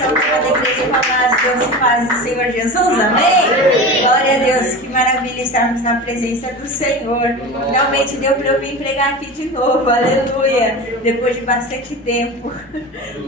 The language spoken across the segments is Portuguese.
Salve da igreja com a Deus e paz do Senhor Jesus, amém? Glória a Deus, que maravilha estarmos na presença do Senhor. Realmente deu para eu vir pregar aqui de novo, aleluia, depois de bastante tempo.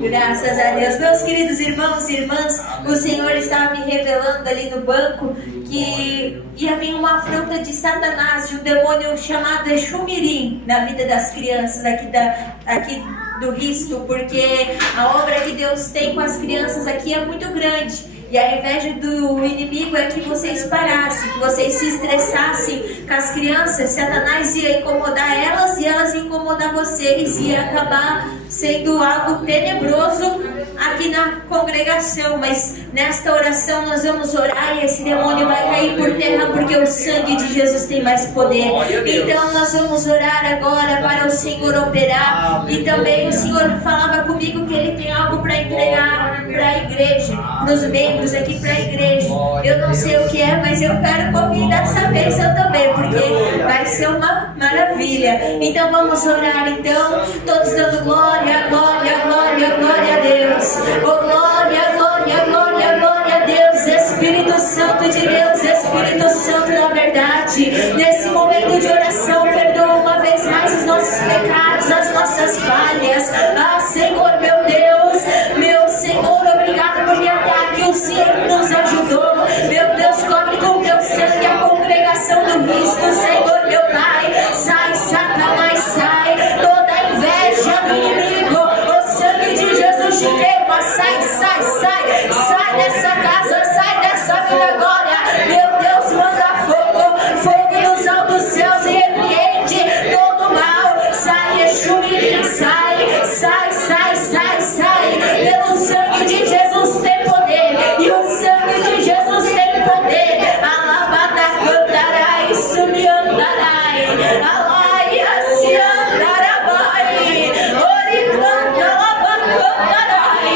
Graças a Deus. Meus queridos irmãos e irmãs, o Senhor estava me revelando ali no banco que ia vir uma afronta de Satanás, de um demônio chamado Exumirim, na vida das crianças aqui do Risto, porque a obra que Deus tem com as crianças aqui é muito grande. E a inveja do inimigo é que vocês parassem, que vocês se estressassem com as crianças. Satanás ia incomodar elas e elas iam incomodar vocês. Ia acabar sendo algo tenebroso aqui na congregação. Mas nesta oração nós vamos orar e esse demônio vai cair por terra, porque o sangue de Jesus tem mais poder. Então nós vamos orar agora para o Senhor operar. E também o Senhor falava comigo que Ele tem algo para entregar para a igreja, para os membros aqui, para a igreja. Eu não sei o que é, mas eu quero um pouquinho dessa bênção também, porque vai ser uma maravilha. Então vamos orar, então, todos dando glória, glória, glória, glória a Deus. Oh, glória, glória, glória, glória a Deus. Espírito Santo de Deus, Espírito Santo da verdade, nesse momento de oração, perdoa uma vez mais os nossos pecados, as nossas falhas. Ah, Senhor, meu Deus, meu Senhor, obrigado porque até aqui o Senhor nos ajudou. Meu Deus, cobre com teu sangue a congregação do Cristo, Senhor, meu Pai. Sai, Satanás, sai, toda inveja do inimigo, o sangue de Jesus te queima. Sai, sai, sai, sai dessa casa, sai dessa vida agora. Meu Deus, manda fogo, fogo nos altos céus e repreende todo mal. Sai, Exumirim, sai, sai, sai, sai, sai. Pelo sangue de Jesus tem poder, e o sangue de Jesus tem poder. Alabada cantarai, sumiandarai, alai, assim andarabai, ori canta, alabacantarai.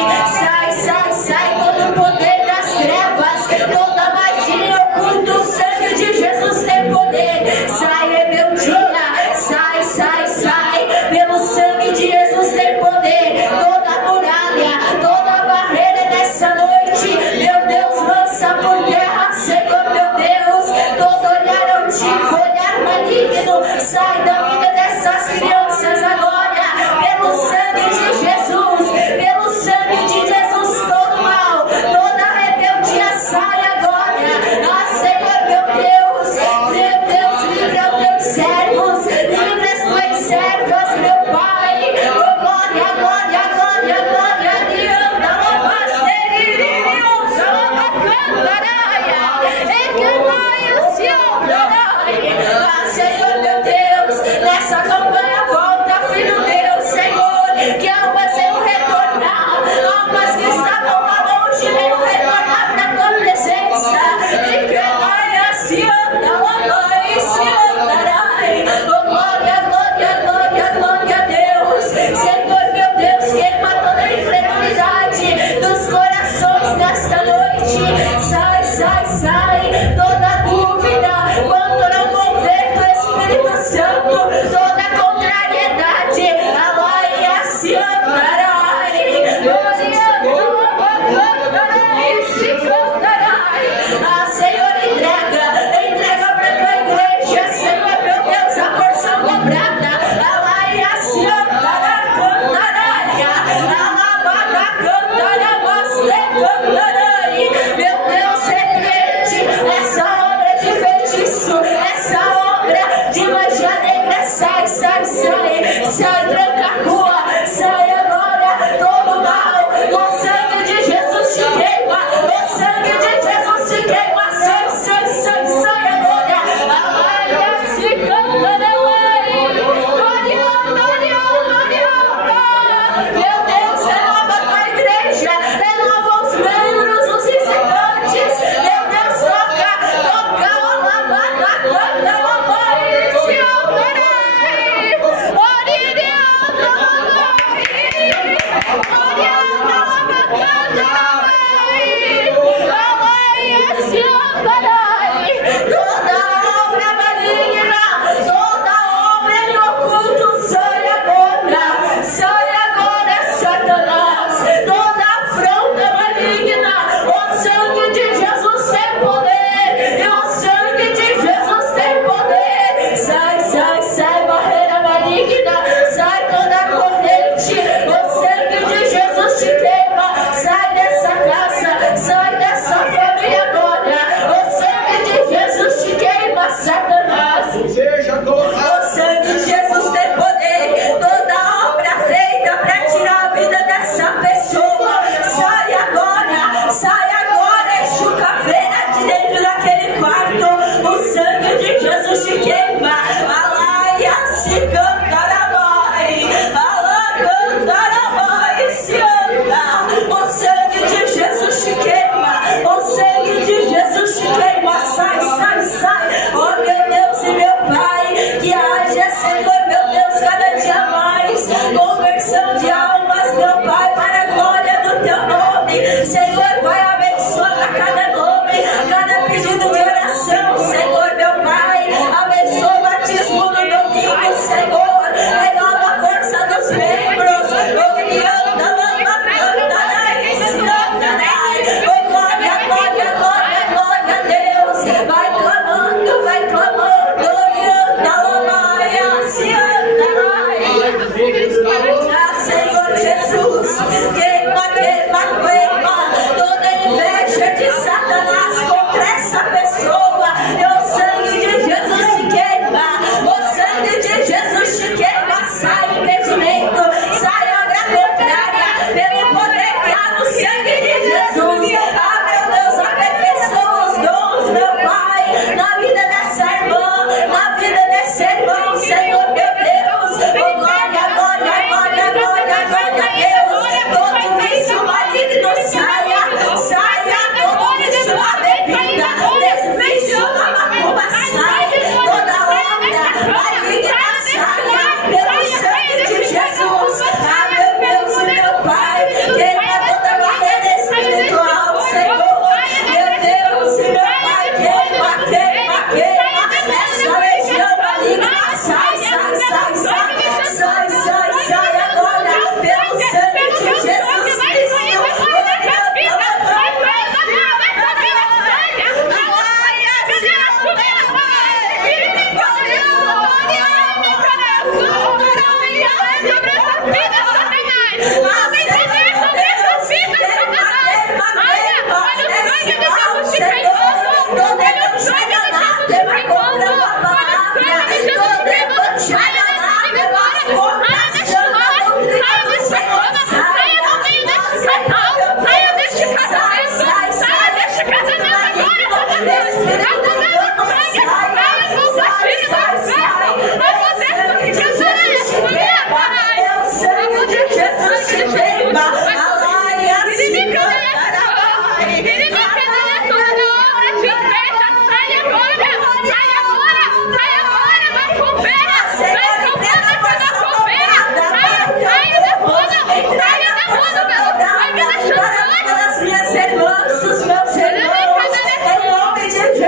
pelas minhas irmãs, dos meus irmãos, em nome de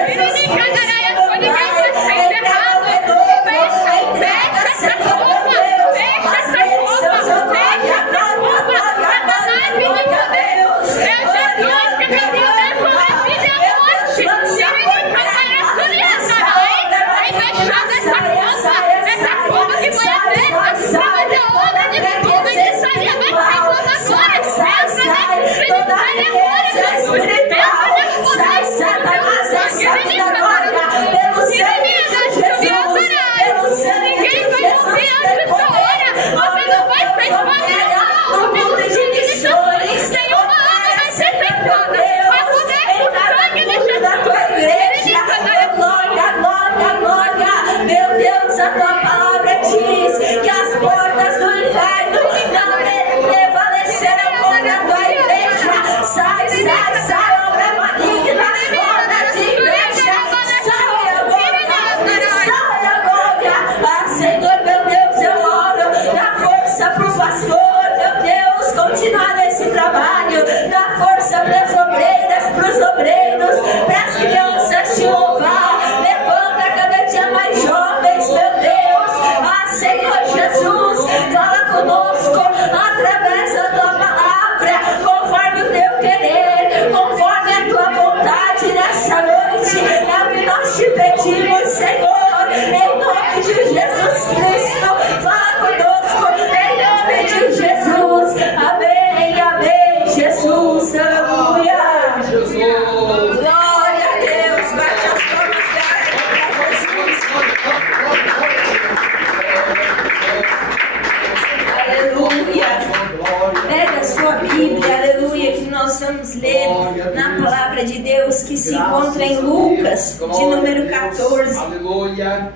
Jesus Cristo. De número 14. Aleluia.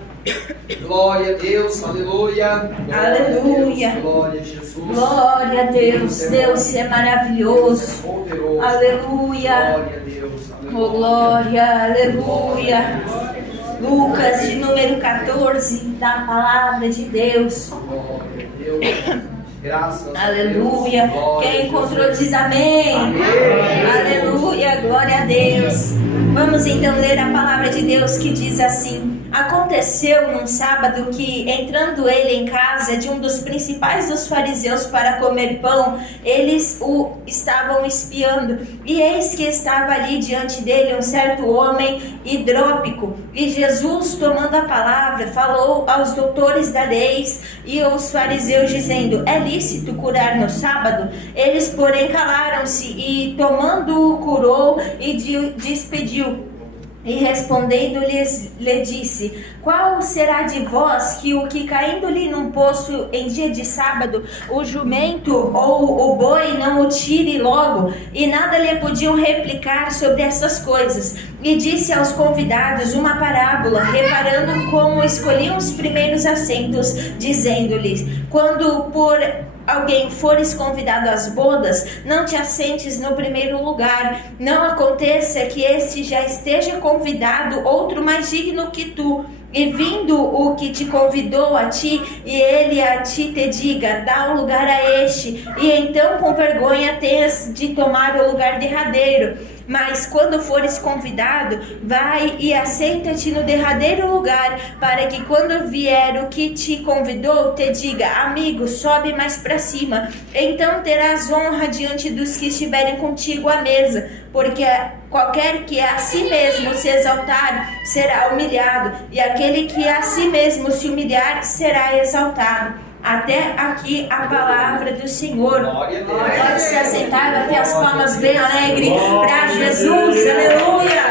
Glória a Deus. Aleluia. Aleluia. Glória a Jesus. Glória a Deus. Deus é maravilhoso. Aleluia. Glória a Deus. Oh, glória. Aleluia. Lucas, de número 14, da palavra de Deus. Glória a Deus. Graças Aleluia. a Deus. Quem encontrou diz amém. Amém. Aleluia. Glória a Deus. Vamos então ler a palavra de Deus que diz assim: aconteceu num sábado que, entrando ele em casa de um dos principais dos fariseus para comer pão, eles o estavam espiando. E eis que estava ali diante dele um certo homem hidrópico. E Jesus, tomando a palavra, falou aos doutores da lei e aos fariseus, dizendo: é lícito curar no sábado? Eles, porém, calaram-se, e tomando-o, curou e despediu. E respondendo-lhes, lhe disse: qual será de vós que o que caindo-lhe num poço em dia de sábado, o jumento ou o boi não o tire logo? E nada lhe podiam replicar sobre essas coisas. E disse aos convidados uma parábola, reparando como escolhiam os primeiros assentos, dizendo-lhes: quando por alguém fores convidado às bodas, não te assentes no primeiro lugar, não aconteça que este já esteja convidado outro mais digno que tu, e vindo o que te convidou a ti, e ele a ti te diga: dá um lugar a este, e então com vergonha tens de tomar o lugar derradeiro. Mas quando fores convidado, vai e assenta-te no derradeiro lugar, para que quando vier o que te convidou, te diga: amigo, sobe mais para cima. Então terás honra diante dos que estiverem contigo à mesa, porque qualquer que a si mesmo se exaltar será humilhado, e aquele que a si mesmo se humilhar será exaltado. Até aqui a palavra do Senhor. Pode se assentar, bater as palmas bem alegre para Jesus. Aleluia.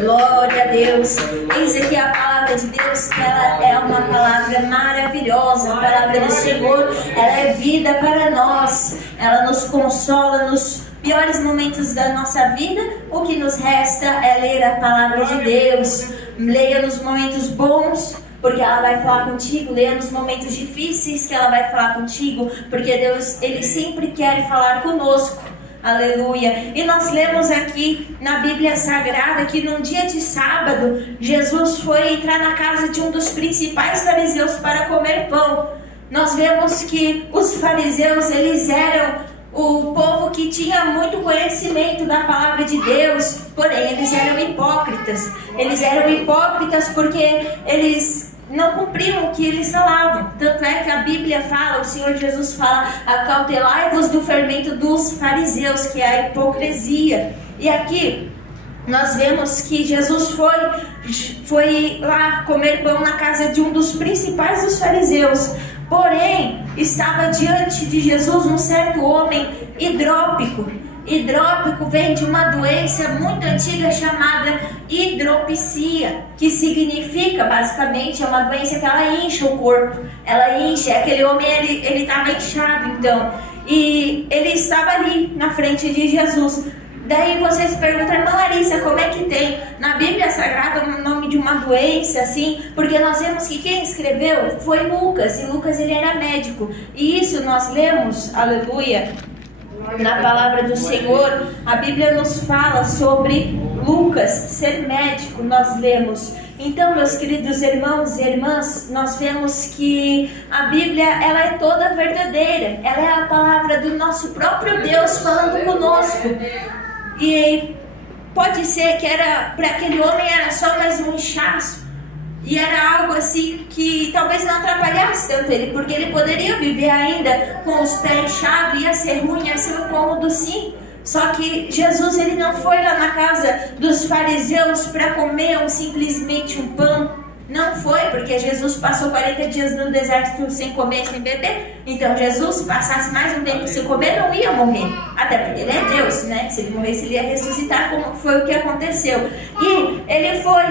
Glória a Deus. Eis aqui a palavra de Deus, que ela é uma palavra maravilhosa. A palavra do Senhor, ela é vida para nós. Ela nos consola nos piores momentos da nossa vida. O que nos resta é ler a palavra de Deus. Leia nos momentos bons, porque ela vai falar contigo. Leia nos momentos difíceis, que ela vai falar contigo, porque Deus, Ele sempre quer falar conosco. aleluia. E nós lemos aqui na Bíblia Sagrada que num dia de sábado, Jesus foi entrar na casa de um dos principais fariseus para comer pão. Nós vemos que os fariseus, eles eram o povo que tinha muito conhecimento da palavra de Deus, porém eles eram hipócritas. Eles eram hipócritas porque eles não cumpriam o que eles falavam. Tanto é que a Bíblia fala, o Senhor Jesus fala: acautelai-vos do fermento dos fariseus, que é a hipocrisia. E aqui nós vemos que Jesus foi lá comer pão na casa de um dos principais dos fariseus. Porém, estava diante de Jesus um certo homem hidrópico. Hidrópico vem de uma doença muito antiga chamada hidropisia, que significa, basicamente, é uma doença que ela incha o corpo. Ela incha, aquele homem ele estava inchado, então. E ele estava ali na frente de Jesus. Daí vocês perguntam: irmã Larissa, como é que tem na Bíblia Sagrada o nome de uma doença assim? Porque nós vemos que quem escreveu foi Lucas, e Lucas ele era médico. E isso nós lemos, aleluia, na palavra do Senhor. A Bíblia nos fala sobre Lucas ser médico, nós lemos. Então, meus queridos irmãos e irmãs, nós vemos que a Bíblia, ela é toda verdadeira. Ela é a palavra do nosso próprio Deus falando conosco. E pode ser que para aquele homem era só mais um inchaço, e era algo assim que talvez não atrapalhasse tanto ele, porque ele poderia viver ainda com os pés inchados, ia ser ruim, ia ser um cômodo sim. Só que Jesus ele não foi lá na casa dos fariseus para comer simplesmente um pão. Não foi, porque Jesus passou 40 dias no deserto sem comer, sem beber. Então Jesus, se passasse mais um tempo sem comer, não ia morrer. Até porque ele é Deus, né? Se ele morresse, ele ia ressuscitar, como foi o que aconteceu. E ele foi,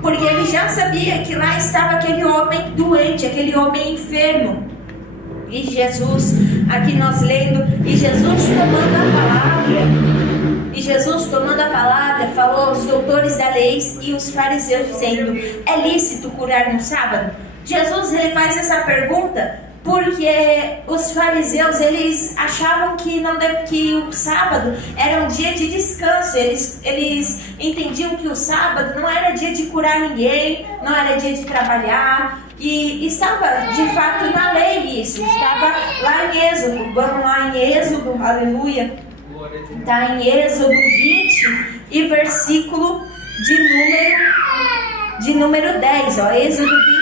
porque ele já sabia que lá estava aquele homem doente, aquele homem enfermo. E Jesus, aqui nós lendo, e Jesus tomando a palavra, falou aos doutores da lei e os fariseus, dizendo: é lícito curar no sábado? Jesus ele faz essa pergunta porque os fariseus eles achavam que o sábado era um dia de descanso. Eles entendiam que o sábado não era dia de curar ninguém, não era dia de trabalhar. E estava de fato na lei isso, estava lá em Êxodo. Vamos lá em Êxodo, aleluia. Está em Êxodo 20 e versículo de número 10, ó, Êxodo 20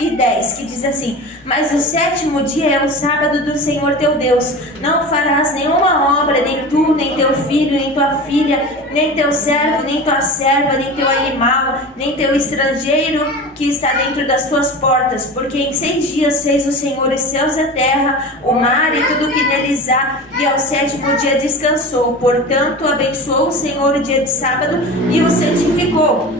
e 10, que diz assim: mas o sétimo dia é o sábado do Senhor teu Deus. Não farás nenhuma obra, nem tu, nem teu filho, nem tua filha, nem teu servo, nem tua serva, nem teu animal, nem teu estrangeiro que está dentro das tuas portas, porque em 6 dias fez o Senhor os céus e a terra, o mar e tudo que neles há, e ao sétimo dia descansou. Portanto, abençoou o Senhor o dia de sábado e o santificou.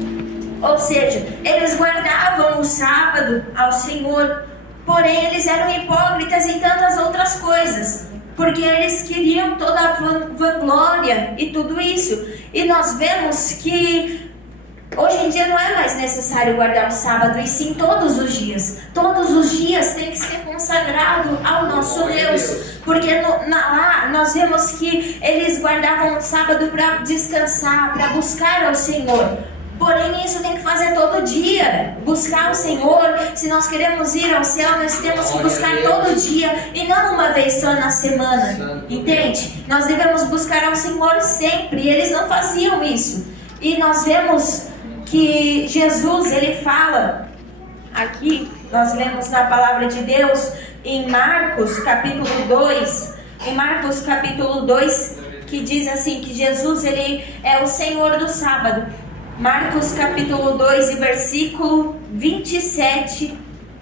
Ou seja, eles guardavam o sábado ao Senhor, porém eles eram hipócritas em tantas outras coisas, porque eles queriam toda a vanglória e tudo isso. E nós vemos que hoje em dia não é mais necessário guardar o sábado, e sim todos os dias. Todos os dias tem que ser consagrado ao nosso Deus, porque lá nós vemos que eles guardavam o sábado para descansar, para buscar ao Senhor. Porém, isso tem que fazer todo dia, buscar o Senhor. Se nós queremos ir ao céu, nós temos que buscar todo dia e não uma vez só na semana, entende? Nós devemos buscar ao Senhor sempre, e eles não faziam isso. E nós vemos que Jesus, ele fala, aqui nós lemos na palavra de Deus, em Marcos capítulo 2, que diz assim, que Jesus, ele é o Senhor do sábado. Marcos capítulo 2 e versículo 27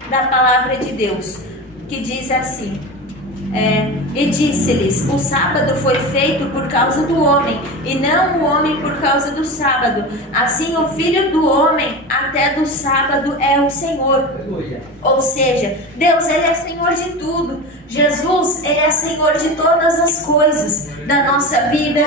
da palavra de Deus, que diz assim: e disse-lhes: o sábado foi feito por causa do homem, e não o homem por causa do sábado. Assim o Filho do Homem até do sábado é o Senhor. Aleluia. Ou seja, Deus ele é Senhor de tudo. Jesus ele é Senhor de todas as coisas da nossa vida,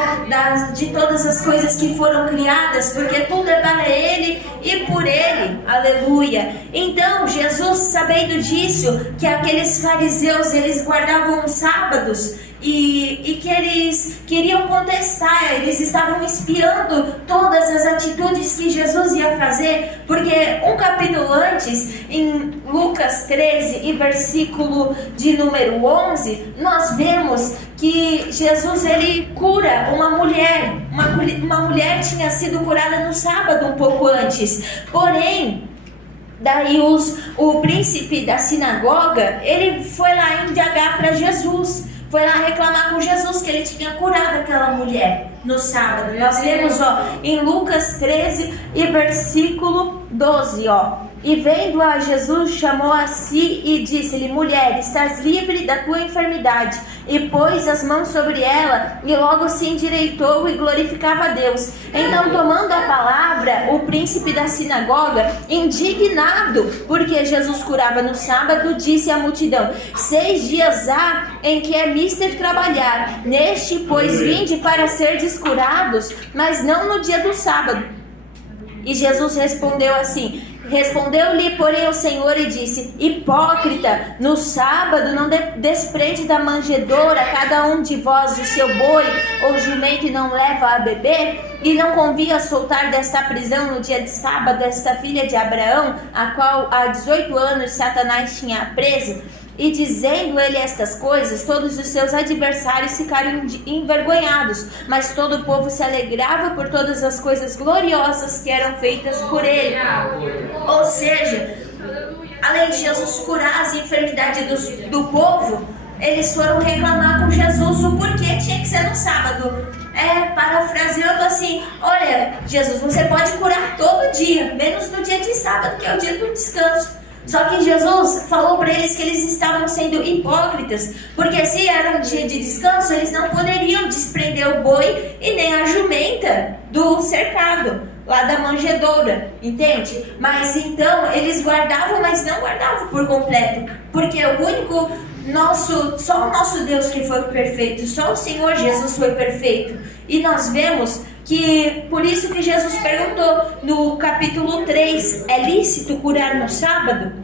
de todas as coisas que foram criadas, porque tudo é para Ele e por Ele. Aleluia. Então Jesus, sabendo disso, que aqueles fariseus eles guardavam os sábados, e que eles queriam contestar, eles estavam espiando todas as atitudes que Jesus ia fazer, porque um capítulo antes, em Lucas 13 e versículo de número 11, nós vemos que Jesus ele cura uma mulher. Uma mulher tinha sido curada no sábado um pouco antes, porém daí o príncipe da sinagoga, ele foi lá indagar para Jesus, foi lá reclamar com Jesus que ele tinha curado aquela mulher no sábado. Nós lemos em Lucas 13 e versículo 12, e vendo-a Jesus, chamou a si e disse-lhe: mulher, estás livre da tua enfermidade. E pôs as mãos sobre ela, e logo se endireitou e glorificava a Deus. Então, tomando a palavra, o príncipe da sinagoga, indignado porque Jesus curava no sábado, disse à multidão: 6 dias há em que é mister trabalhar, neste, pois, vinde para serdes curados, mas não no dia do sábado. E Jesus respondeu assim: respondeu-lhe, porém, o Senhor e disse: hipócrita, no sábado não desprende da manjedoura cada um de vós o seu boi ou jumento e não leva a beber? E não convinha soltar desta prisão no dia de sábado esta filha de Abraão, a qual há 18 anos Satanás tinha preso? E dizendo ele estas coisas, todos os seus adversários ficaram envergonhados, mas todo o povo se alegrava por todas as coisas gloriosas que eram feitas por ele. Ou seja, além de Jesus curar as enfermidades do povo, eles foram reclamar com Jesus o porquê tinha que ser no sábado. Parafraseando assim: olha, Jesus, você pode curar todo dia, menos no dia de sábado, que é o dia do descanso. Só que Jesus falou para eles que eles estavam sendo hipócritas, porque se era um dia de descanso, eles não poderiam desprender o boi e nem a jumenta do cercado, lá da manjedoura, entende? Mas então eles guardavam, mas não guardavam por completo, porque só o nosso Deus que foi perfeito, só o Senhor Jesus foi perfeito. E nós vemos que por isso que Jesus perguntou no capítulo 3, é lícito curar no sábado?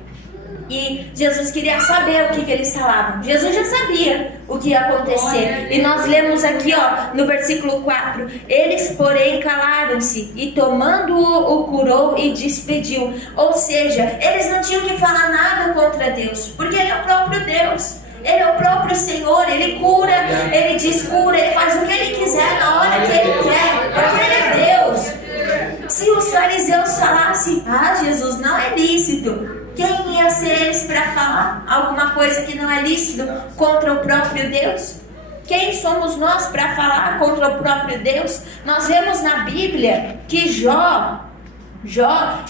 E Jesus queria saber o que eles falavam. Jesus já sabia o que ia acontecer. E nós lemos aqui no versículo 4: eles porém calaram-se, e tomando-o, o curou e despediu. Ou seja, eles não tinham que falar nada contra Deus, porque Ele é o próprio Deus. Ele é o próprio Senhor, Ele cura, Ele descura, Ele faz o que Ele quiser na hora que Ele quer, porque Ele é Deus. Se os fariseus falassem: Jesus, não é lícito, quem ia ser eles para falar alguma coisa que não é lícito contra o próprio Deus? Quem somos nós para falar contra o próprio Deus? Nós vemos na Bíblia que Jó,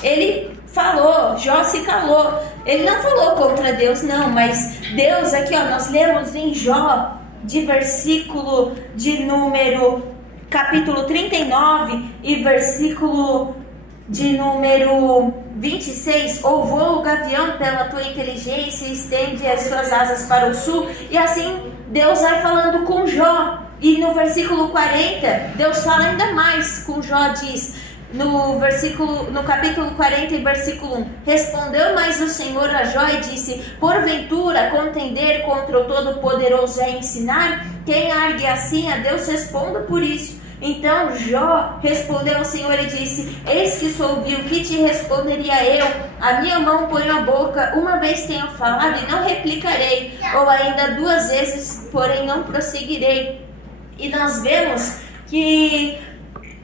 ele falou, Jó se calou. Ele não falou contra Deus, não, mas Deus aqui, nós lemos em Jó, de versículo de número, capítulo 39 e versículo de número 26: ou voa o gavião pela tua inteligência e estende as suas asas para o sul. E assim Deus vai falando com Jó. E no versículo 40, Deus fala ainda mais com Jó, diz no capítulo 40 e versículo 1: respondeu mais o Senhor a Jó e disse: porventura contender contra o Todo-Poderoso é ensinar? Quem argue assim a Deus responda por isso. Então Jó respondeu ao Senhor e disse: eis que sou vil, que te responderia eu? A minha mão ponho a boca, uma vez tenho falado e não replicarei, ou ainda 2 vezes, porém não prosseguirei. E nós vemos que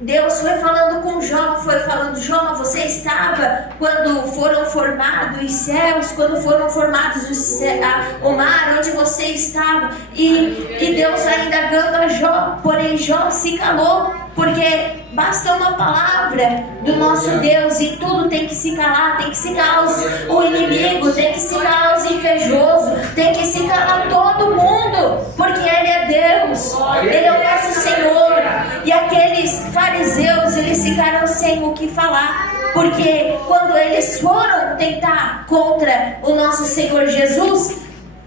Deus foi falando com Jó, foi falando: Jó, você estava quando foram formados os céus, quando foram formados o mar, onde você estava? E Deus vai indagando a Jó, porém Jó se calou, porque basta uma palavra do nosso Deus e tudo tem que se calar. Tem que se calar o inimigo, tem que se calar os invejosos, tem que se calar todo mundo, porque Ele é Deus, Ele é o nosso Senhor. E aqueles fariseus, eles ficaram sem o que falar, porque quando eles foram tentar contra o nosso Senhor Jesus,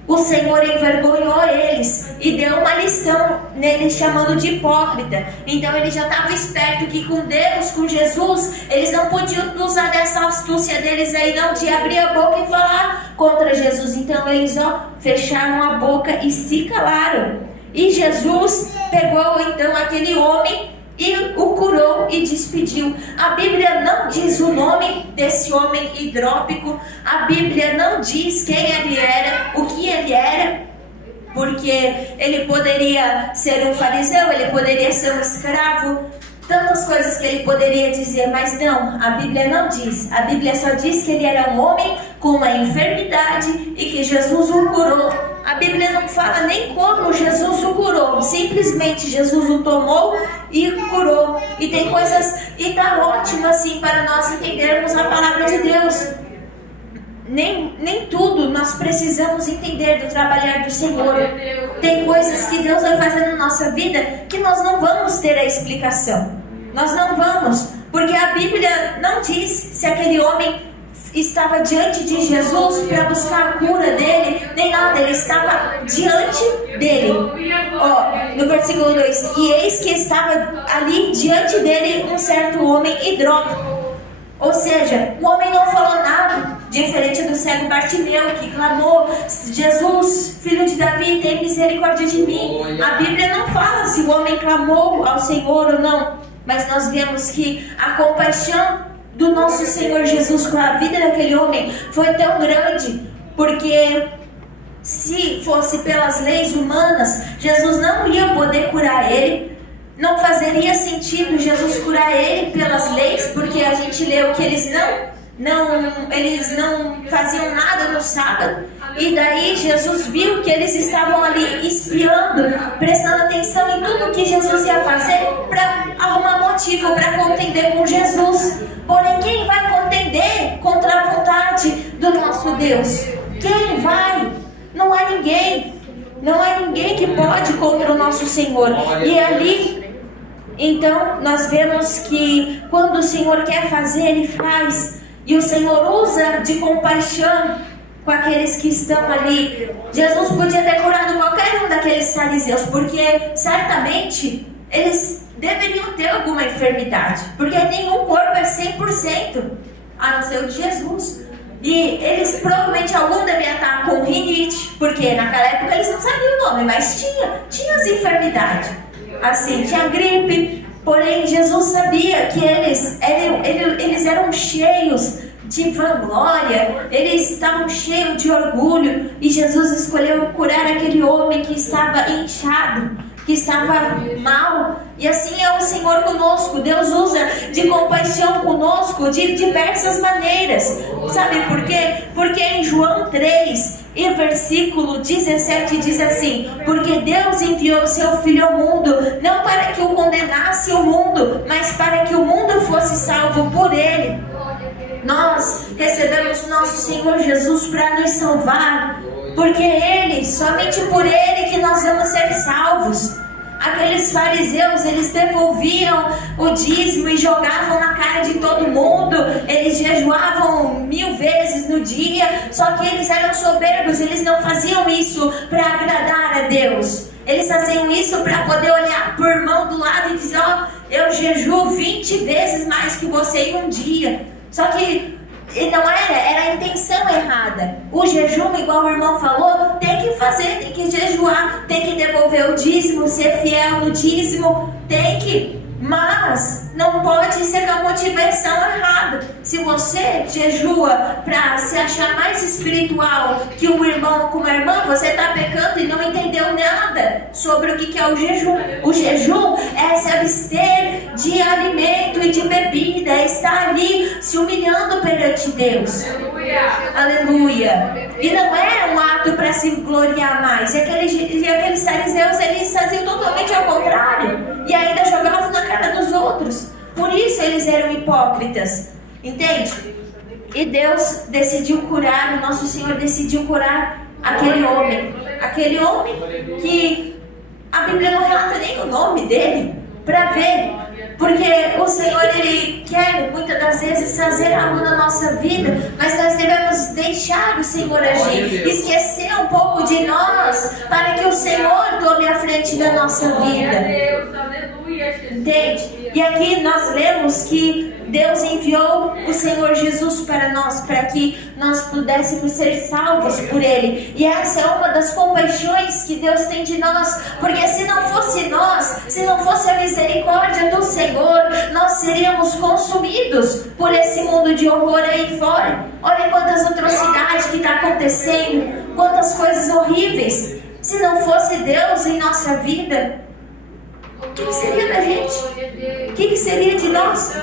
o Senhor envergonhou eles e deu uma lição neles, chamando de hipócrita. Então ele já estava esperto que com Deus, com Jesus, eles não podiam usar dessa astúcia deles aí, não, de abrir a boca e falar contra Jesus. Então eles fecharam a boca e se calaram. E Jesus pegou então aquele homem e o curou e despediu. A Bíblia não diz o nome desse homem hidrópico, a Bíblia não diz quem ele era, o que ele era, porque ele poderia ser um fariseu, ele poderia ser um escravo, tantas coisas que ele poderia dizer, mas não, a Bíblia não diz. A Bíblia só diz que ele era um homem com uma enfermidade e que Jesus o curou. A Bíblia não fala nem como Jesus o curou, simplesmente Jesus o tomou e curou. E tem coisas, e tá ótimo assim para nós entendermos a palavra de Deus. Nem tudo nós precisamos entender do trabalhar do Senhor. Tem coisas que Deus vai fazer na nossa vida que nós não vamos ter a explicação. Nós não vamos, porque a Bíblia não diz se aquele homem estava diante de Jesus para buscar a cura dele, nem nada, ele estava diante dele. No versículo 2: e eis que estava ali diante dele um certo homem hidrópico. Ou seja, o homem não falou nada, diferente do cego Bartimeu, que clamou: Jesus, filho de Davi, tem misericórdia de mim. A Bíblia não fala se o homem clamou ao Senhor ou não, mas nós vemos que a compaixão do nosso Senhor Jesus com a vida daquele homem foi tão grande, porque se fosse pelas leis humanas, Jesus não ia poder curar ele. Não fazeria sentido Jesus curar ele pelas leis, porque a gente leu que eles não faziam nada no sábado. E daí Jesus viu que eles estavam ali espiando, prestando atenção em tudo que Jesus ia fazer para arrumar motivo para contender com Jesus. Porém, quem vai contender contra a vontade do nosso Deus? Quem vai? Não há ninguém. Não há ninguém que pode contra o nosso Senhor. E ali, então, nós vemos que quando o Senhor quer fazer, Ele faz. E o Senhor usa de compaixão com aqueles que estão ali. Jesus podia ter curado qualquer um daqueles fariseus, porque certamente eles deveriam ter alguma enfermidade, porque nenhum corpo é 100%, a não ser o de Jesus. E eles provavelmente algum devia estar com rinite, porque naquela época eles não sabiam o nome, mas tinha as enfermidades. Assim, tinha gripe, porém Jesus sabia que eles eram cheios de vanglória, eles estavam cheios de orgulho, e Jesus escolheu curar aquele homem que estava inchado, que estava mal. E assim é o Senhor conosco. Deus usa de compaixão conosco de diversas maneiras. Sabe por quê? Porque em João 3 e versículo 17 diz assim: porque Deus enviou seu Filho ao mundo, não para que o condenasse o mundo, mas para que o mundo fosse salvo por ele. Nós recebemos nosso Senhor Jesus para nos salvar, porque Ele, somente por Ele que nós vamos ser salvos. Aqueles fariseus, eles devolviam o dízimo e jogavam na cara de todo mundo. Eles jejuavam 1000 vezes no dia, só que eles eram soberbos. Eles não faziam isso para agradar a Deus. Eles faziam isso para poder olhar para o irmão do lado e dizer: ó, eu jejuo 20 vezes mais que você em um dia. Só que não era a intenção errada. O jejum, igual o irmão falou, tem que fazer, tem que jejuar, tem que devolver o dízimo, ser fiel no dízimo, tem que. Mas não pode ser com a motivação errada. Se você jejua para se achar mais espiritual que um irmão ou que uma irmã, você está pecando e não entendeu nada sobre o que é o jejum. O jejum é se abster de alimento e de bebida, é estar ali se humilhando perante Deus. Aleluia. E não é um ato para se gloriar mais. E aqueles fariseus, eles faziam totalmente ao contrário, e ainda jogavam na cara dos outros. Por isso eles eram hipócritas, entende? E Deus decidiu curar, o nosso Senhor decidiu curar aquele homem que a Bíblia não relata nem o nome dele, para ver, porque o Senhor, Ele quer muitas das vezes fazer algo na nossa vida, mas nós devemos deixar o Senhor agir, esquecer um pouco de nós, para que o Senhor tome a frente da nossa vida. Entende? E aqui nós lemos que Deus enviou o Senhor Jesus para nós, para que nós pudéssemos ser salvos por Ele. E essa é uma das compaixões que Deus tem de nós, porque se não fosse nós, se não fosse a misericórdia do Senhor, nós seríamos consumidos por esse mundo de horror aí fora. Olha quantas atrocidades que está acontecendo, quantas coisas horríveis. Se não fosse Deus em nossa vida, o que seria da gente? O que seria de nós?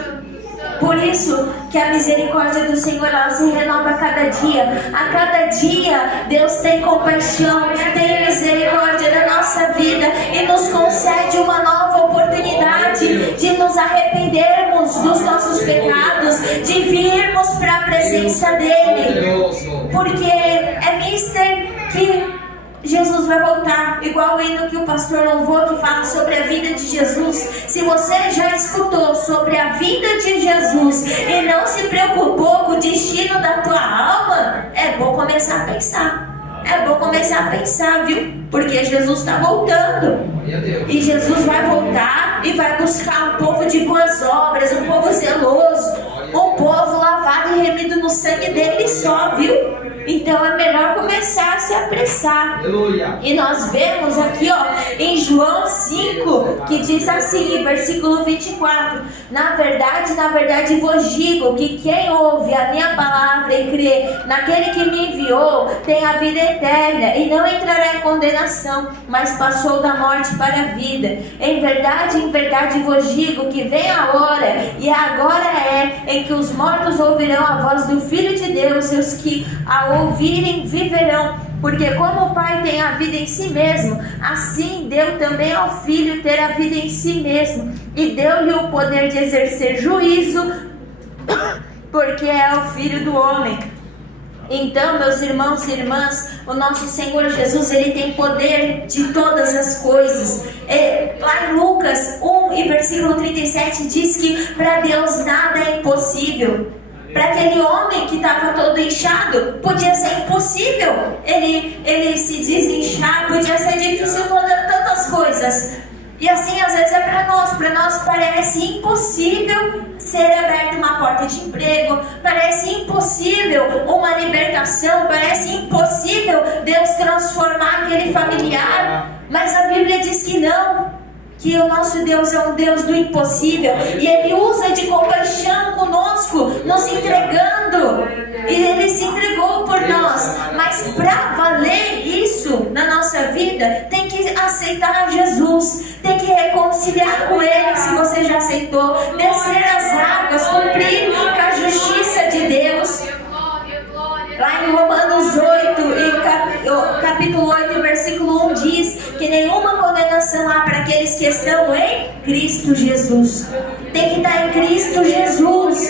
Por isso que a misericórdia do Senhor, ela se renova a cada dia. A cada dia Deus tem compaixão, tem misericórdia da nossa vida e nos concede uma nova oportunidade de nos arrependermos dos nossos pecados, de virmos para a presença dEle. Porque é mister que Jesus vai voltar, igual o hino que o pastor louvou, que fala sobre a vida de Jesus. Se você já escutou sobre a vida de Jesus e não se preocupou com o destino da tua alma, é bom começar a pensar. É bom começar a pensar, viu? Porque Jesus está voltando. E Jesus vai voltar e vai buscar um povo de boas obras, um povo zeloso, um povo lavado e remido no sangue dele só, viu? Então é melhor começar a se apressar. Aleluia. E nós vemos aqui, em João 5, que diz assim, versículo 24: na verdade vos digo que quem ouve a minha palavra e crê naquele que me enviou tem a vida eterna e não entrará em condenação, mas passou da morte para a vida. Em verdade vos digo que vem a hora, e agora é, em que os mortos ouvirão a voz do Filho de Deus, e os que a ouvirem viverão. Porque como o Pai tem a vida em si mesmo, assim deu também ao Filho ter a vida em si mesmo, e deu-lhe o poder de exercer juízo, porque é o Filho do homem. Então, meus irmãos e irmãs, o nosso Senhor Jesus, Ele tem poder de todas as coisas. Lá em Lucas 1 e versículo 37 diz que para Deus nada é impossível. Para aquele homem que estava todo inchado, podia ser impossível ele se desinchar, podia ser difícil tantas coisas. E assim às vezes é para nós parece impossível ser aberta uma porta de emprego, parece impossível uma libertação, parece impossível Deus transformar aquele familiar, mas a Bíblia diz que não, que o nosso Deus é um Deus do impossível, e Ele usa de compaixão conosco, nos entregando, e Ele se entregou por nós. Mas para valer isso na nossa vida, tem que aceitar Jesus, tem que reconciliar com Ele, se você já aceitou, descer as águas, cumprir com a justiça de Deus. Lá em Romanos 8, capítulo 8, versículo 1 diz que nenhuma condenação há para aqueles que estão em Cristo Jesus. Tem que estar em Cristo Jesus.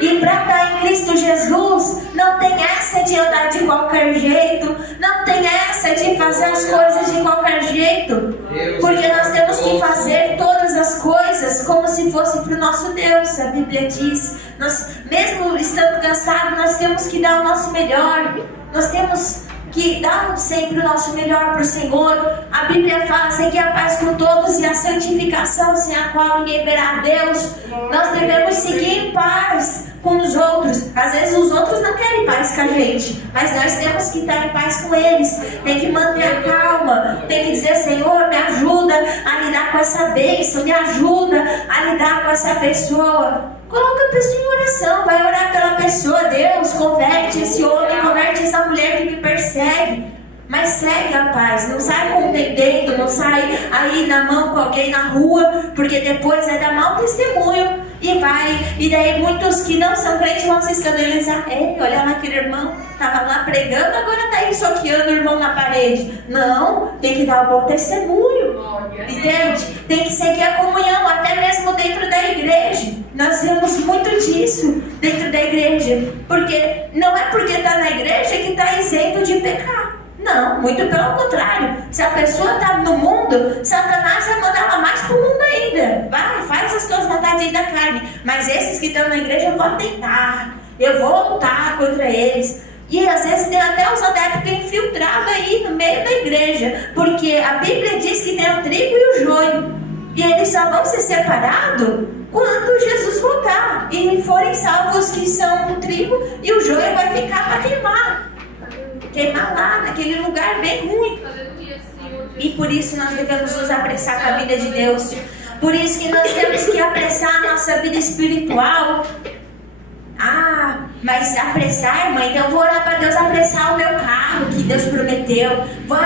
E para estar em Cristo Jesus, não tem essa de andar de qualquer jeito, não tem essa de fazer as coisas de qualquer jeito. Porque nós temos que fazer todas as coisas como se fosse para o nosso Deus. A Bíblia diz, nós, mesmo estando cansados, nós temos que dar o nosso melhor. Nós temos que dar sempre o nosso melhor para o Senhor. A Bíblia fala: seguir a paz com todos e a santificação, sem a qual ninguém verá a Deus. Nós devemos seguir em paz com os outros. Às vezes os outros não querem paz com a gente, mas nós temos que estar em paz com eles. Tem que manter a calma, tem que dizer: Senhor, me ajuda a lidar com essa bênção, me ajuda a lidar com essa pessoa. Coloca a pessoa em oração, vai orar pela pessoa. Deus, converte esse homem, converte essa mulher que me persegue. Mas segue a paz, não sai contendendo, não sai aí na mão com alguém na rua, porque depois vai dar mau testemunho e daí muitos que não são crentes vão se escandalizar. Olha lá aquele irmão, estava lá pregando, agora está aí soqueando o irmão na parede. Não, tem que dar um bom testemunho, entende? Tem que seguir a comunhão, até mesmo dentro da igreja. Nós vemos muito disso dentro da igreja, porque não é porque está na igreja que está isento de pecar. Não, muito pelo contrário. Se a pessoa está no mundo, Satanás vai mandar ela mais para o mundo ainda. Vai, faz as tuas vontades aí da carne. Mas esses que estão na igreja, eu vou tentar, eu vou lutar contra eles. E às vezes tem até os adeptos infiltrados aí no meio da igreja, porque a Bíblia diz que tem o trigo e o joio, e eles só vão ser separados quando Jesus voltar e forem salvos que são o trigo, e o joio vai ficar para queimar lá naquele lugar bem ruim. E por isso nós devemos nos apressar com a vida de Deus. Por isso que nós temos que apressar a nossa vida espiritual. Ah, mas apressar, mãe, então eu vou orar para Deus apressar o meu carro que Deus prometeu. Vou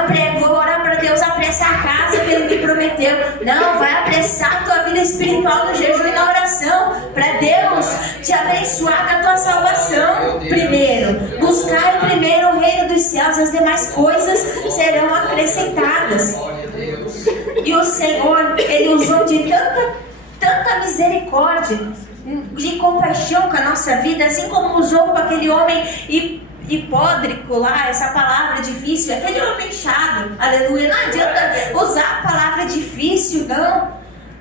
orar para Deus apressar a casa que Ele me prometeu. Não, vai apressar a tua vida espiritual no jejum e na oração, para Deus te abençoar com a tua salvação primeiro. Buscar primeiro o reino dos céus, as demais coisas serão acrescentadas. E o Senhor, Ele usou de tanta misericórdia, de compaixão com a nossa vida, assim como usou com aquele homem hipódrico lá, essa palavra difícil, aquele homem inchado, aleluia. Não adianta usar a palavra difícil, não.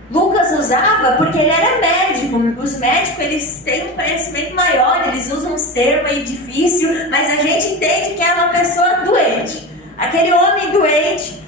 Lucas usava porque ele era médico. Os médicos, eles têm um conhecimento maior, eles usam os termos aí difícil, mas a gente entende que é uma pessoa doente. Aquele homem doente,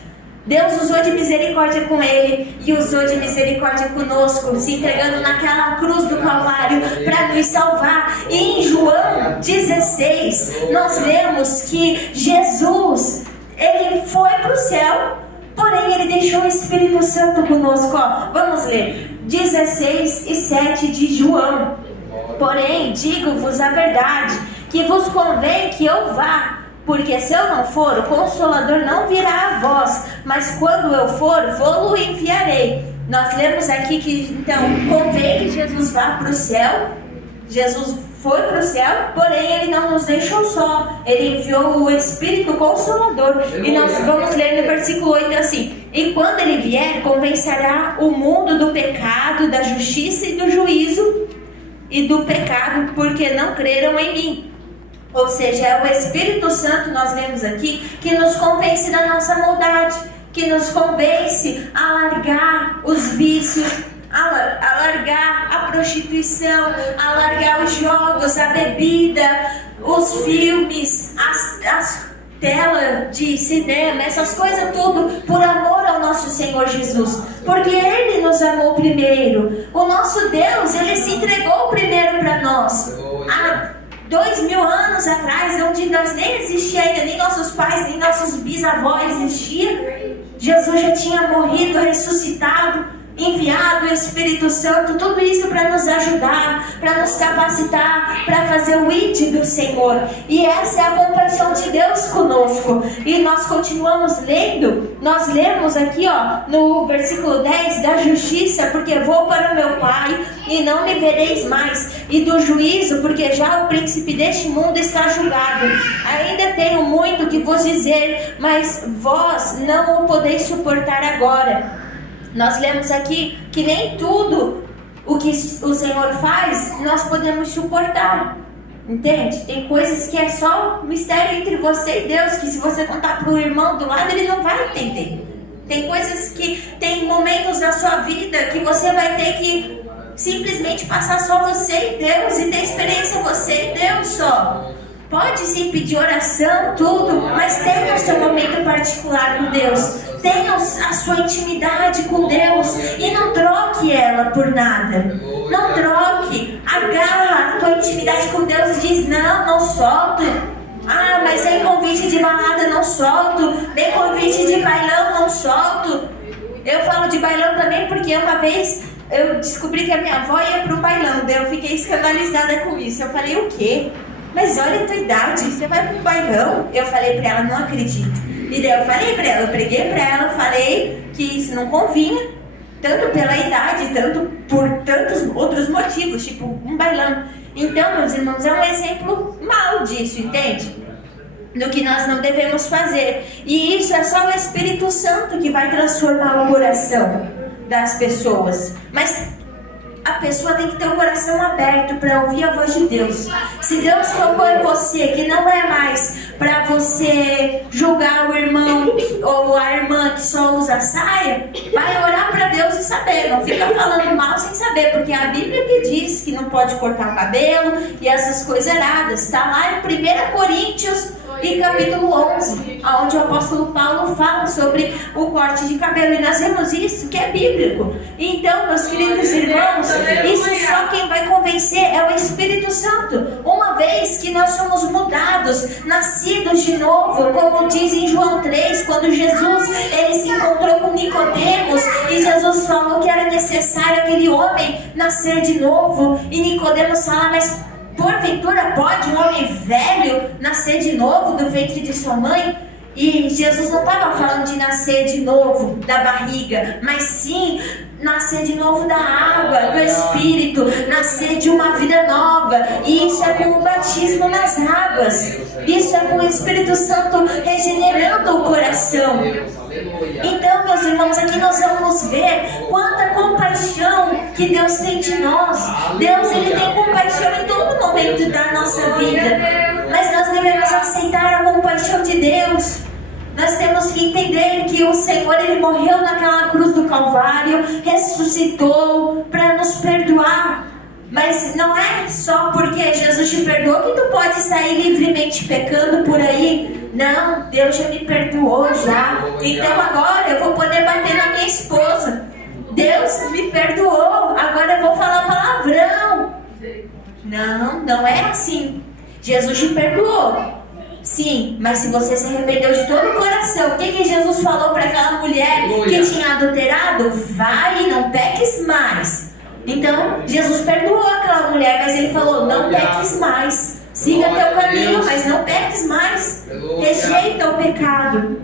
Deus usou de misericórdia com ele e usou de misericórdia conosco, se entregando naquela cruz do Calvário para nos salvar. E em João 16, nós lemos que Jesus, Ele foi para o céu, porém Ele deixou o Espírito Santo conosco. Ó, vamos ler 16 e 7 de João. Porém, digo-vos a verdade, que vos convém que eu vá. Porque se eu não for, o Consolador não virá a vós, mas quando eu for, vou-lo enviarei. Nós lemos aqui que, então, convém que Jesus vá para o céu. Jesus foi para o céu, porém Ele não nos deixou só. Ele enviou o Espírito Consolador. E nós vamos ler no versículo 8 assim: e quando Ele vier, convencerá o mundo do pecado, da justiça e do juízo. E do pecado, porque não creram em mim. Ou seja, é o Espírito Santo, nós lemos aqui, que nos convence da nossa maldade, que nos convence a largar os vícios, a largar a prostituição, a largar os jogos, a bebida, os filmes, as telas de cinema, essas coisas tudo, por amor ao nosso Senhor Jesus. Porque Ele nos amou primeiro. O nosso Deus, Ele se entregou primeiro para nós. 2000 anos atrás, onde nós nem existia ainda, nem nossos pais, nem nossos bisavós existiam, Jesus já tinha morrido, ressuscitado, enviado o Espírito Santo, tudo isso para nos ajudar, para nos capacitar, para fazer o ID do Senhor. E essa é a compaixão de Deus conosco. E nós continuamos lendo, nós lemos aqui no versículo 10, da justiça, porque vou para o meu Pai e não me vereis mais, e do juízo, porque já o príncipe deste mundo está julgado. Ainda tenho muito que vos dizer, mas vós não o podeis suportar agora. Nós lemos aqui que nem tudo o que o Senhor faz nós podemos suportar, entende? Tem coisas que é só mistério entre você e Deus, que se você contar para o irmão do lado, ele não vai entender. Tem coisas que, tem momentos da sua vida que você vai ter que simplesmente passar só você e Deus, e ter experiência você e Deus só. Pode sim pedir oração, tudo, mas tenha o seu momento particular com Deus. Tenha a sua intimidade com Deus e não troque ela por nada. Não troque. Agarra a tua intimidade com Deus e diz: não solto. Ah, mas sem convite de balada não solto. Nem convite de bailão não solto. Eu falo de bailão também porque uma vez eu descobri que a minha avó ia para um bailão. Daí eu fiquei escandalizada com isso. Eu falei: o quê? Mas olha a tua idade, você vai para um bailão? Eu falei para ela: não acredito. E daí eu falei para ela, eu preguei para ela, falei que isso não convinha, tanto pela idade, tanto por tantos outros motivos, tipo um bailão. Então, meus irmãos, é um exemplo mau disso, entende? Do que nós não devemos fazer. E isso é só o Espírito Santo que vai transformar o coração das pessoas. Mas a pessoa tem que ter o coração aberto para ouvir a voz de Deus. Se Deus tocou em você, que não é mais para você julgar o irmão ou a irmã que só usa saia, vai orar para Deus e saber. Não fica falando mal sem saber, porque a Bíblia que diz que não pode cortar o cabelo e essas coisas erradas. Está lá em 1 Coríntios e capítulo 11, onde o apóstolo Paulo fala sobre o corte de cabelo. E nós vemos isso, que é bíblico. Então, meus queridos irmãos, isso só quem vai convencer é o Espírito Santo. Uma vez que nós somos mudados, nascidos de novo, como diz em João 3, quando Jesus ele se encontrou com Nicodemos e Jesus falou que era necessário aquele homem nascer de novo. E Nicodemos fala, mas porventura pode um homem velho nascer de novo do ventre de sua mãe? E Jesus não estava falando de nascer de novo da barriga, mas sim nascer de novo da água, do Espírito, nascer de uma vida nova. E isso é com o batismo nas águas. Isso é com o Espírito Santo regenerando o coração. Então, meus irmãos, aqui nós vamos ver quanta compaixão que Deus tem de nós. Deus, ele tem compaixão em todo momento da nossa vida, mas nós devemos aceitar a compaixão de Deus. Nós temos que entender que o Senhor, ele morreu naquela cruz do Calvário, ressuscitou para nos perdoar. Mas não é só porque Jesus te perdoou que tu pode sair livremente pecando por aí. Não, Deus já me perdoou já. Então agora eu vou poder bater na minha esposa. Deus me perdoou, agora eu vou falar palavrão. Não, não é assim. Jesus te perdoou. Sim, mas se você se arrependeu de todo o coração, o que Jesus falou para aquela mulher que tinha adulterado? Vai e não peques mais. Então, Jesus perdoou aquela mulher, mas ele falou, não peques mais. Siga teu caminho, mas não peques mais. Rejeita o pecado.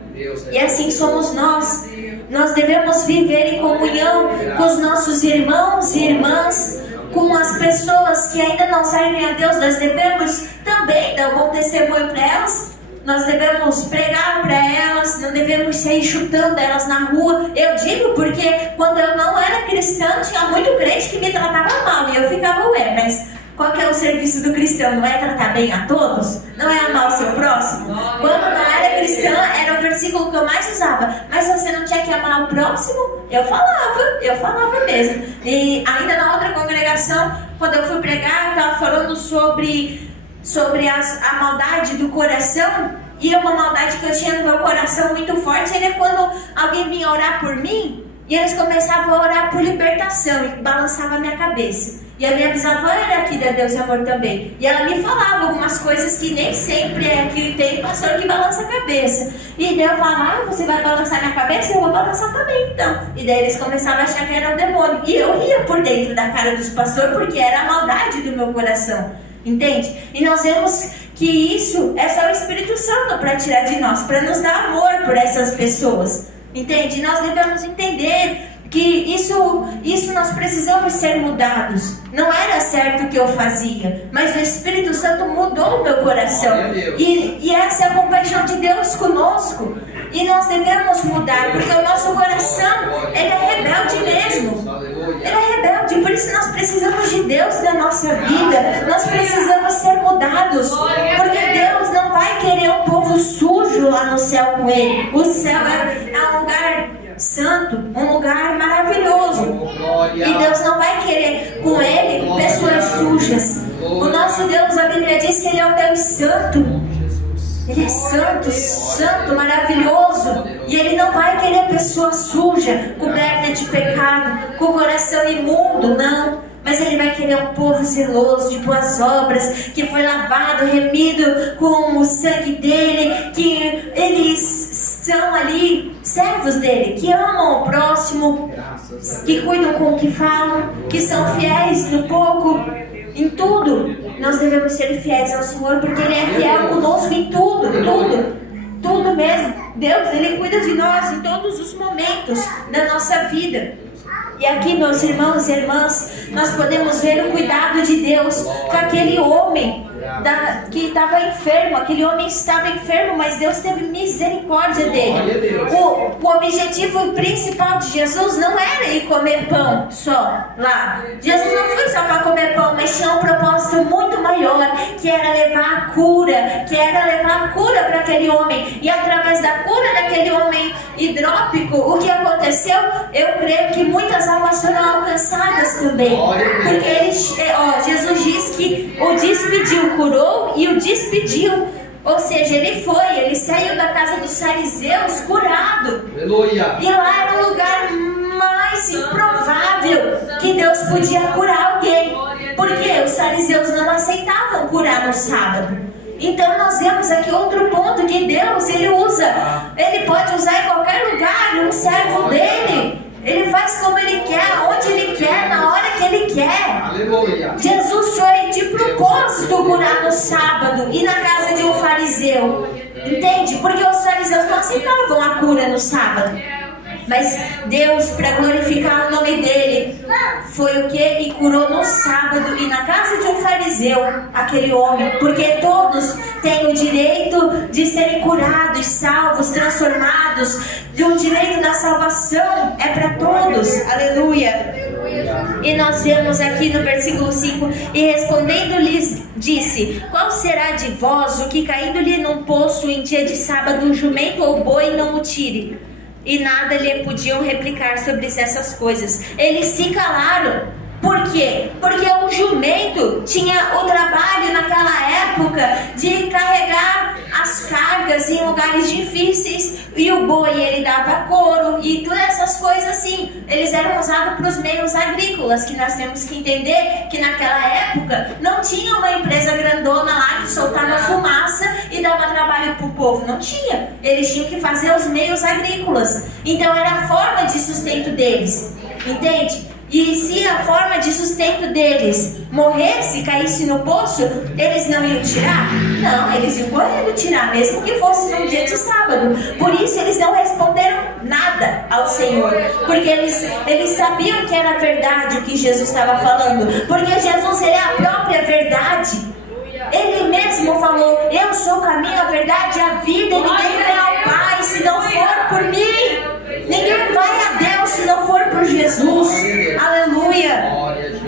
E assim somos nós. Nós devemos viver em comunhão com os nossos irmãos e irmãs, com as pessoas que ainda não servem a Deus. Nós devemos também dar um bom testemunho para elas. Nós devemos pregar para elas, não devemos sair chutando elas na rua. Eu digo porque quando eu não era cristã, tinha muito crente que me tratava mal. E eu ficava, mas qual que é o serviço do cristão? Não é tratar bem a todos? Não é amar o seu próximo? Quando eu não era cristã, era o versículo que eu mais usava. Mas você não tinha que amar o próximo? Eu falava mesmo. E ainda na outra congregação, quando eu fui pregar, eu estava falando sobre a maldade do coração. E uma maldade que eu tinha no meu coração muito forte era quando alguém vinha orar por mim e eles começavam a orar por libertação e balançava a minha cabeça. E a minha bisavó era aqui da Deus e Amor também. E ela me falava algumas coisas que nem sempre é que tem pastor que balança a cabeça. E daí eu falava, você vai balançar minha cabeça? Eu vou balançar também então. E daí eles começavam a achar que era um demônio. E eu ria por dentro da cara dos pastores porque era a maldade do meu coração. Entende? E nós vemos que isso é só o Espírito Santo para tirar de nós, para nos dar amor por essas pessoas. Entende? Nós devemos entender que isso nós precisamos ser mudados. Não era certo o que eu fazia, mas o Espírito Santo mudou o meu coração. E essa é a compaixão de Deus conosco. E nós devemos mudar, porque o nosso coração, ele é rebelde mesmo. Ele é rebelde, por isso nós precisamos de Deus na nossa vida. Nós precisamos ser mudados, porque Deus não vai querer um povo sujo lá no céu com Ele. O céu é um lugar santo, um lugar maravilhoso. E Deus não vai querer com Ele pessoas sujas. O nosso Deus, a Bíblia diz que Ele é um Deus santo. Ele é santo, santo, maravilhoso. E Ele não vai querer pessoa suja, coberta de pecado, com o coração imundo, não. Mas Ele vai querer um povo zeloso, de boas obras, que foi lavado, remido com o sangue dEle, que eles são ali servos dEle, que amam o próximo, que cuidam com o que falam, que são fiéis no pouco. Em tudo, nós devemos ser fiéis ao Senhor, porque Ele é fiel conosco em tudo mesmo. Deus, Ele cuida de nós em todos os momentos da nossa vida. E aqui, meus irmãos e irmãs, nós podemos ver o cuidado de Deus com aquele homem que estava enfermo. Aquele homem estava enfermo, mas Deus teve misericórdia dele. O objetivo principal de Jesus não era ir comer pão só lá. Jesus não foi só para comer pão, mas tinha um propósito muito maior, que era levar a cura para aquele homem. E através da cura daquele homem hidrópico, o que aconteceu? Eu creio que muitas almas foram alcançadas também. Porque Jesus diz que o despediu, curou e o despediu Ou seja, ele saiu da casa dos fariseus curado. Aleluia. E lá era o lugar mais improvável que Deus podia curar alguém. Porque os fariseus não aceitavam curar no sábado. Então nós vemos aqui outro ponto que Deus, ele pode usar em qualquer lugar, um servo dele. Ele faz como ele quer, onde ele quer, na hora que ele quer. Aleluia. Jesus foi de propósito curar no sábado e na casa de um fariseu. Entende? Porque os fariseus não aceitavam a cura no sábado. Mas Deus, para glorificar o nome dele, foi o que? E curou no sábado e na casa de um fariseu, aquele homem. Porque todos têm o direito de serem curados, salvos, transformados. De um direito da salvação é para todos. Aleluia. E nós vemos aqui no versículo 5: e respondendo-lhes disse: qual será de vós o que caindo-lhe num poço em dia de sábado um jumento ou boi não o tire? E nada lhe podiam replicar sobre essas coisas. Eles se calaram. Por quê? Porque o jumento tinha o trabalho naquela época de carregar as cargas em lugares difíceis, e o boi ele dava couro e todas essas coisas assim. Eles eram usados para os meios agrícolas, que nós temos que entender que naquela época não tinha uma empresa grandona lá que soltava fumaça e dava trabalho para o povo. Não tinha. Eles tinham que fazer os meios agrícolas. Então era a forma de sustento deles. Entende? E se a forma de sustento deles morresse, caísse no poço, eles não iam tirar? Não, eles iam correndo tirar, mesmo que fosse num dia de sábado. Por isso eles não responderam nada ao Senhor, porque eles sabiam que era verdade o que Jesus estava falando, porque Jesus ele é a própria verdade. Ele mesmo falou: eu sou o caminho, a verdade e a vida, e ninguém vem ao Pai se não for por mim. Ninguém vai a Deus se não for por Jesus. Aleluia.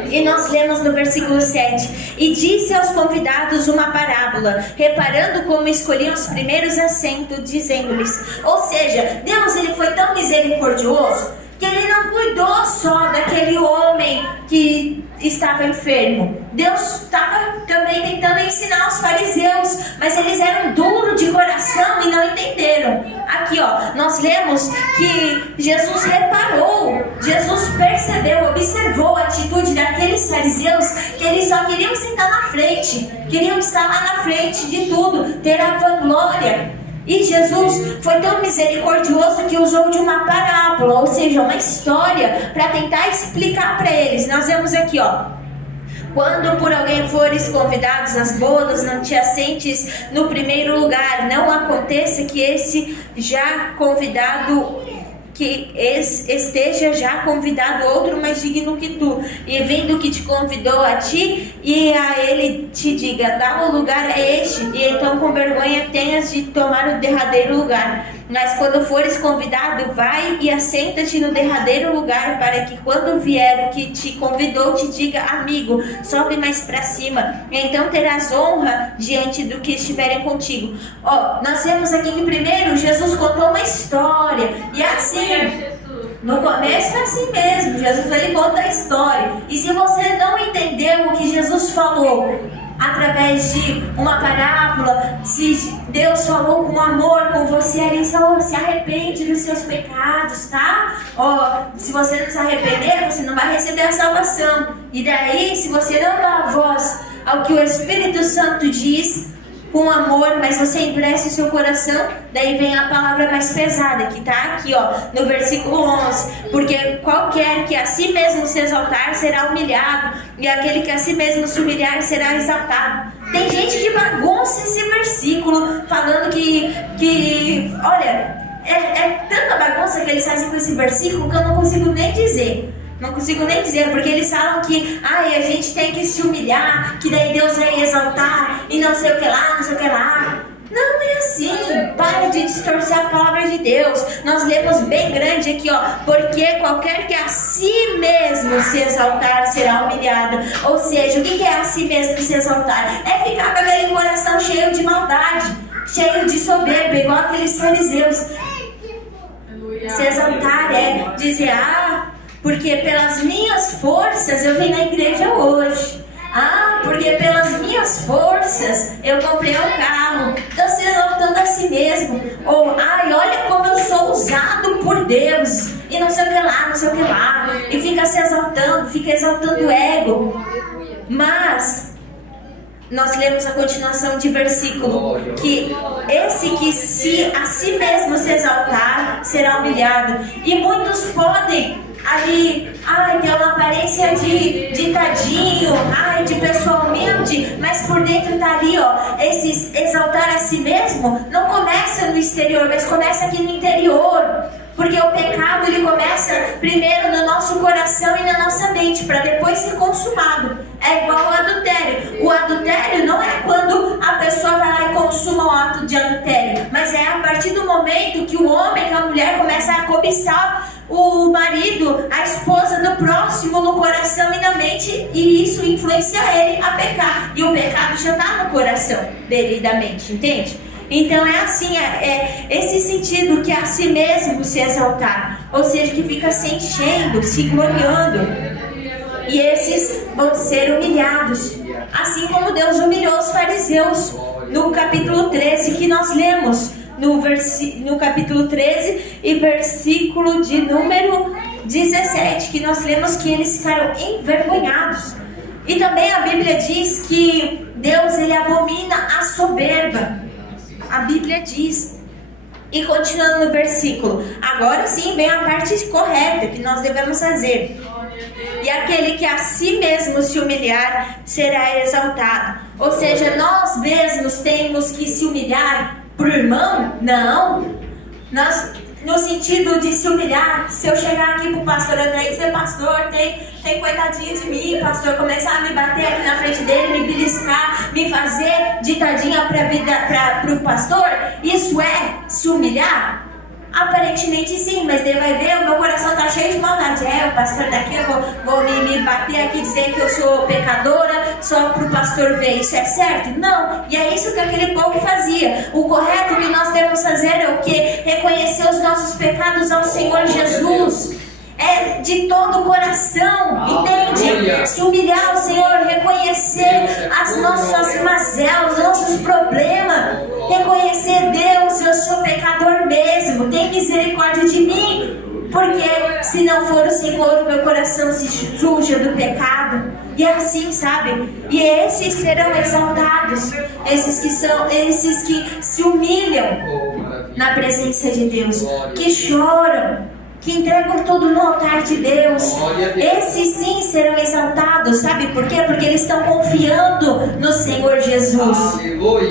E nós lemos no versículo 7: e disse aos convidados uma parábola, reparando como escolhiam os primeiros assentos, dizendo-lhes. Ou seja, Deus ele foi tão misericordioso que ele não cuidou só daquele homem que estava enfermo. Deus estava também tentando ensinar os fariseus, mas eles eram duros de coração e não entenderam. Aqui nós lemos que Jesus reparou, Jesus percebeu, observou a atitude daqueles fariseus, que eles só queriam sentar na frente, queriam estar lá na frente de tudo, ter a vanglória. E Jesus foi tão misericordioso que usou de uma parábola, ou seja, uma história, para tentar explicar para eles. Nós vemos aqui, quando por alguém fores convidados às bodas, não te assentes no primeiro lugar. Não aconteça que esse já convidado, que esteja já convidado outro mais digno que tu, e vindo que te convidou a ti, e a ele te diga: dá o lugar a este, e então com vergonha tenhas de tomar o derradeiro lugar. Mas quando fores convidado, vai e assenta-te no derradeiro lugar, para que quando vier o que te convidou te diga: amigo, sobe mais para cima, e então terás honra diante do que estiverem contigo. Nós vemos aqui que primeiro Jesus contou uma história, e assim, no começo é assim mesmo, Jesus ele conta a história. E se você não entendeu o que Jesus falou através de uma parábola, se Deus falou com amor com você, ele falou: se arrepende dos seus pecados, tá? Se você não se arrepender, você não vai receber a salvação. E daí, se você não dá a voz ao que o Espírito Santo diz com amor, mas você endurece o seu coração, daí vem a palavra mais pesada, que está aqui, no versículo 11. Porque qualquer que a si mesmo se exaltar será humilhado, e aquele que a si mesmo se humilhar será exaltado. Tem gente que bagunça esse versículo, falando que olha, é tanta bagunça que eles fazem com esse versículo que eu não consigo nem dizer. Porque eles falam que a gente tem que se humilhar, que daí Deus vai exaltar, e não sei o que lá. Não é assim. Para de distorcer a palavra de Deus. Nós lemos bem grande aqui, porque qualquer que a si mesmo se exaltar será humilhado. Ou seja, o que é a si mesmo se exaltar? É ficar com aquele coração cheio de maldade, cheio de soberba, igual aqueles fariseus. Se exaltar é dizer: porque pelas minhas forças eu vim na igreja hoje. Porque pelas minhas forças eu comprei um carro. Está se exaltando a si mesmo. Ou, olha como eu sou usado por Deus. E não sei o que lá, não sei o que lá. E fica se exaltando, fica exaltando o ego. Mas nós lemos a continuação de versículo, que esse que a si mesmo se exaltar será humilhado. E muitos podem ali, ter uma aparência de tadinho, de pessoa humilde, mas por dentro tá ali, esse exaltar a si mesmo não começa no exterior, mas começa aqui no interior. Porque o pecado, ele começa primeiro no nosso coração e na nossa mente, para depois ser consumado. É igual ao adultério. O adultério não é quando a pessoa vai lá e consuma o ato de adultério, mas é a partir do momento que o homem, que a mulher começa a cobiçar o marido, a esposa do próximo no coração e na mente, e isso influencia ele a pecar. E o pecado já está no coração dele e da mente, entende? Então é assim, é esse sentido que a si mesmo se exaltar, ou seja, que fica se enchendo, se gloriando. E esses vão ser humilhados, assim como Deus humilhou os fariseus no capítulo 13 que nós lemos, no capítulo 13 e versículo de número 17, que nós lemos que eles ficaram envergonhados. E também a Bíblia diz que Deus, ele abomina a soberba. A Bíblia diz. E continuando no versículo, agora sim vem a parte correta que nós devemos fazer. E aquele que a si mesmo se humilhar será exaltado. Ou seja, nós mesmos temos que se humilhar pro irmão? Não. Nós, no sentido de se humilhar, se eu chegar aqui pro pastor André e dizer, pastor, tem coitadinho de mim, pastor, começar a me bater aqui na frente dele, me beliscar, me fazer de tadinha pro pastor, isso é se humilhar? Aparentemente sim, mas ele vai ver, o meu coração tá cheio de maldade. O pastor daqui, eu vou me bater aqui, dizer que eu sou pecadora, só pro pastor ver. Isso é certo? Não. E é isso que aquele povo fazia. O correto que nós devemos fazer é o quê? Reconhecer os nossos pecados ao Senhor Jesus. É de todo o coração, entende? Se humilhar ao Senhor, reconhecer as nossas mazelas, os nossos problemas, reconhecer, Deus, eu sou pecador mesmo, tem misericórdia de mim, porque se não for o Senhor, o meu coração se suja do pecado. E é assim, sabe? E esses serão exaltados, esses que se humilham na presença de Deus, que choram, que entregam tudo no altar de Deus. Esses sim serão exaltados. Sabe por quê? Porque eles estão confiando no Senhor Jesus.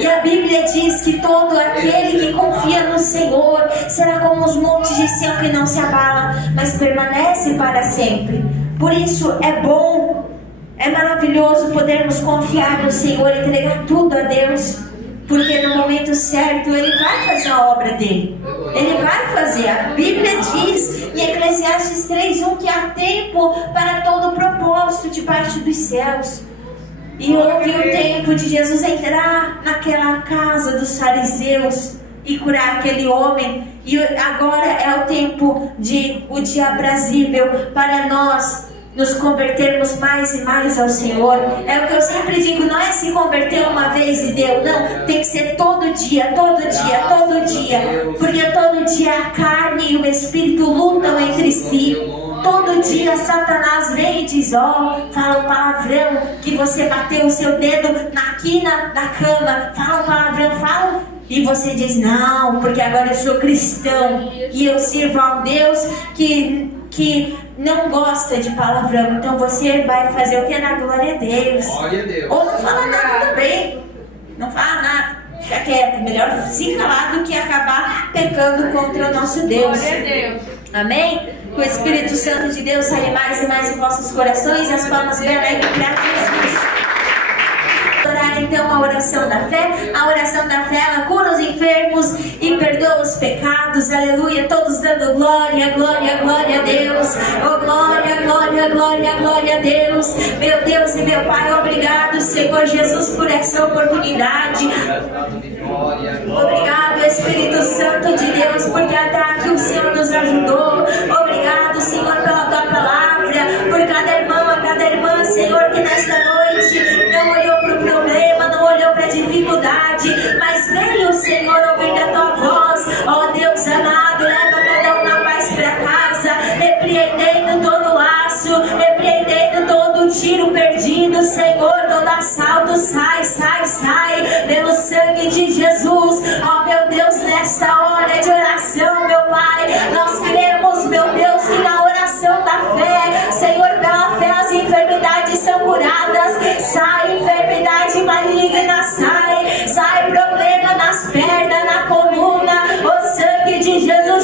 E a Bíblia diz que todo aquele que confia no Senhor será como os montes de Sião, que não se abala, mas permanece para sempre. Por isso é bom, é maravilhoso podermos confiar no Senhor e entregar tudo a Deus, porque no momento certo Ele vai fazer a obra dele. Ele vai fazer. A Bíblia diz em Eclesiastes 3:1 que há tempo para todo propósito debaixo dos céus. E houve o tempo de Jesus entrar naquela casa dos fariseus e curar aquele homem. E agora é o tempo o dia aprazível para nós nos convertermos mais e mais ao Senhor. É o que eu sempre digo, não é se converter uma vez e deu, não, tem que ser todo dia, todo dia, todo dia, porque todo dia a carne e o Espírito lutam entre si. Todo dia Satanás vem e diz, fala um palavrão, que você bateu o seu dedo na quina da cama, fala um palavrão, fala. E você diz, não, porque agora eu sou cristão e eu sirvo a um Deus que não gosta de palavrão. Então você vai fazer o que? Na glória a Deus. Glória a Deus. Ou não fala nada também. Não fala nada. Fica quieto. Melhor se calar do que acabar pecando contra o nosso Deus. Glória a Deus. Amém? Que o Espírito Santo de Deus saia mais e mais em vossos corações. As palmas bem alegres para Jesus. Orar então a oração da fé. A oração da fé, ela cura os enfermos e perdoa os pecados. Aleluia, todos dando glória, glória, glória a Deus. Oh glória, glória, glória, glória a Deus. Meu Deus e meu Pai, obrigado, Senhor Jesus, por essa oportunidade. Obrigado, Espírito Santo de Deus, porque até aqui o Senhor nos ajudou. Obrigado, Senhor, pela tua palavra, por cada irmão, Senhor, que nesta noite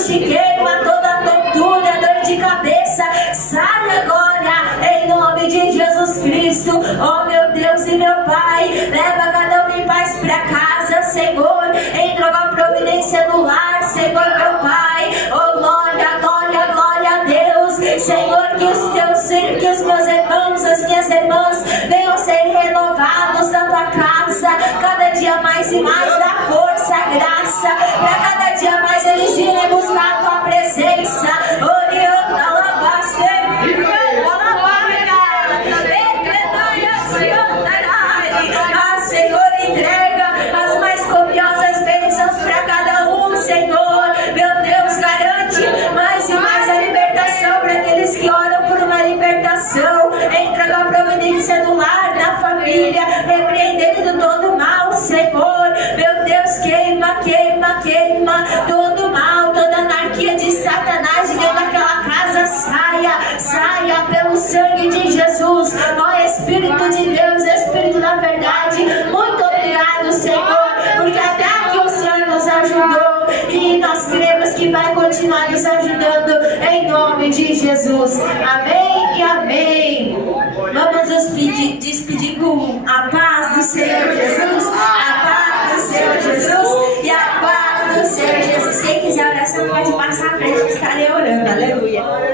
te queima, toda tontura, dor de cabeça, sai agora, em nome de Jesus Cristo. Oh meu Deus e meu Pai, leva cada um em paz para casa, Senhor, entra com a providência no lar, Senhor meu Pai. Oh glória, glória, glória a Deus, Senhor, que os meus irmãos, as minhas irmãs venham ser renovados na tua casa, cada dia mais e mais, da força, graça, para cada dia mais eles irem buscar a tua presença. Orianda, alabaste, Senhor, entrega as mais copiosas bênçãos para cada um, Senhor. Meu Deus, garante mais e mais a libertação para aqueles que oram por uma libertação. Entra com a providência no lar, na família, repreendendo todo mal, Senhor. Meu Deus, queima, queima, queima todo mal, toda anarquia de Satanás de dentro daquela casa, saia, saia pelo sangue de Jesus. Ó Espírito de Deus, Espírito da verdade, muito obrigado, Senhor, porque até aqui o Senhor nos ajudou e nós cremos que vai continuar nos ajudando em nome de Jesus. Amém e amém. Vamos nos despedir com a paz do Senhor Jesus, a paz do Senhor Jesus e a paz do Senhor Jesus. Quem quiser oração pode passar à frente que estarei orando. Aleluia.